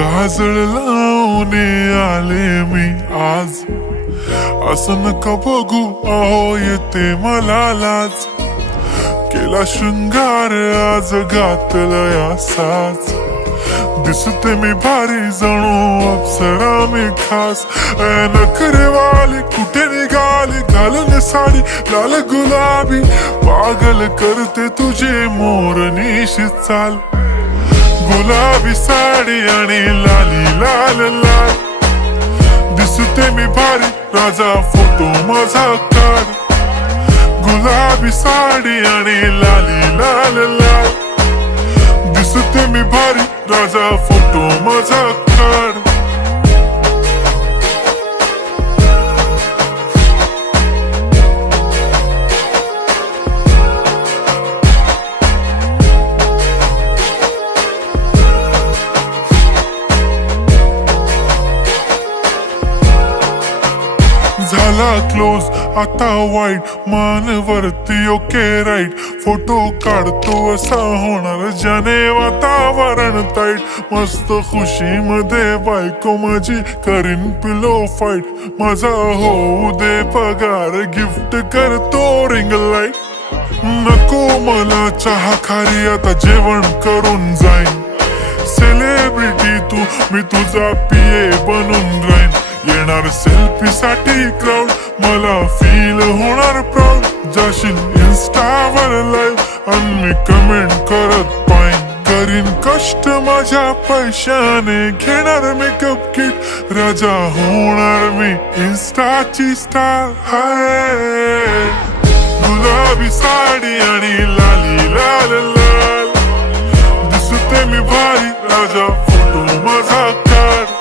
काजळ लावून आले मी आज, असं नका बघू अहो येते मला लाज. केला शृंगार आज घातला साज, दिसते मी भारी जणू अप्सरा मी खास. नखरेवाली कुठे निघाली घालून साडी लाल गुलाबी, पागल करते तुझे मोरनीशी चाल. गुलाबी साडी आणि लाली लाल लाल, दिसते मी भारी राजा फोटो माझा काढ. गुलाबी साडी आणि लाली लाल लाल, दिसते मी भारी राजा फोटो माझा काढ. झाला क्लोज आता वाईट, मान वरती ओके राईट. फोटो काढतो असा होणार ज्याने वातावरण ताईट. मस्त खुशी मध्ये बायको माझी करीन पिलो फाईट. माझा होऊ दे पगार गिफ्ट करतो रिंग लाईट. नको मला चहा खारी आता जेवण करून जाईन. सेलिब्रिटी तू मी तुझा पिये बनून राहीन. येणार सेल्फी साठी क्राऊड मला फील होणार प्राऊड. जाशील इन्स्टावर लाईव्ह आणि मी कमेंट करत पाईन. करीन कष्ट माझ्या पैशाने घेणार मेकअप किट. राजा होणार मी इन्स्टाची स्टार. हाय गुलाबी साडी आणि लाली लाल लाल, दिसते मी भारी राजा फोटो माझा काढ.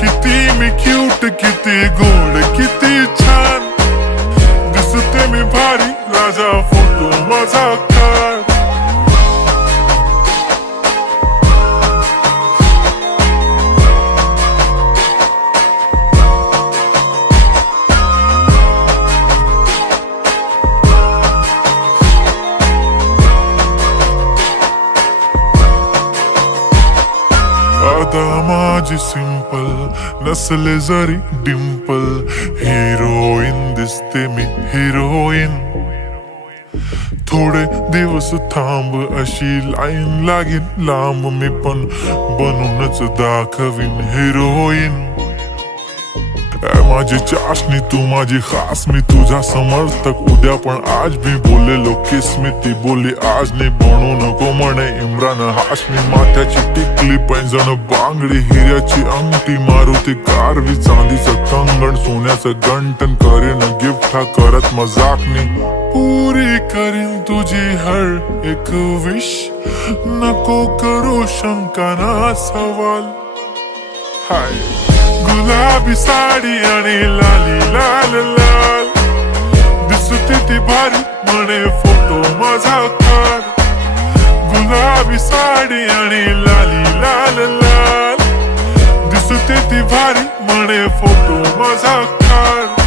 किती मी क्यूट किती गोड किती छान, दिसते मी भारी राजा फोटो माझा काढ. आता माझी सिंपल नसले जरी डिंपल, हिरोईन दिसते मी हिरोईन. थोडे दिवस थांब अशी लाईन लागेल लांब, मी पण बनूनच दाखवीन हिरोईन. माझी चाशनी तू माझी खास, मी तुझा समर्थक उद्या पण आज मी बोललेलो किस मी. ती बोली आज नाही बनू नको म्हणे इम्रान हाशमी. माथ्याची टिकली पैंजण बांगडी हिऱ्याची अंगठी, मारुती कारवी चांदीचं कंगण सोन्याचं गंटन. करीन गिफ्ट हा करत मजाकनी, पुरी करीन तुझी हर एक विश. नको करू शंका ना सवाल. हाय गुलाबी साडी आणि लाली लाल लाल, दिसते ती भारी म्हणे फोटो माझा काढ. गुलाबी साडी आणि लाली लाल लाल, दिसते ती भारी म्हणे फोटो माझा काढ.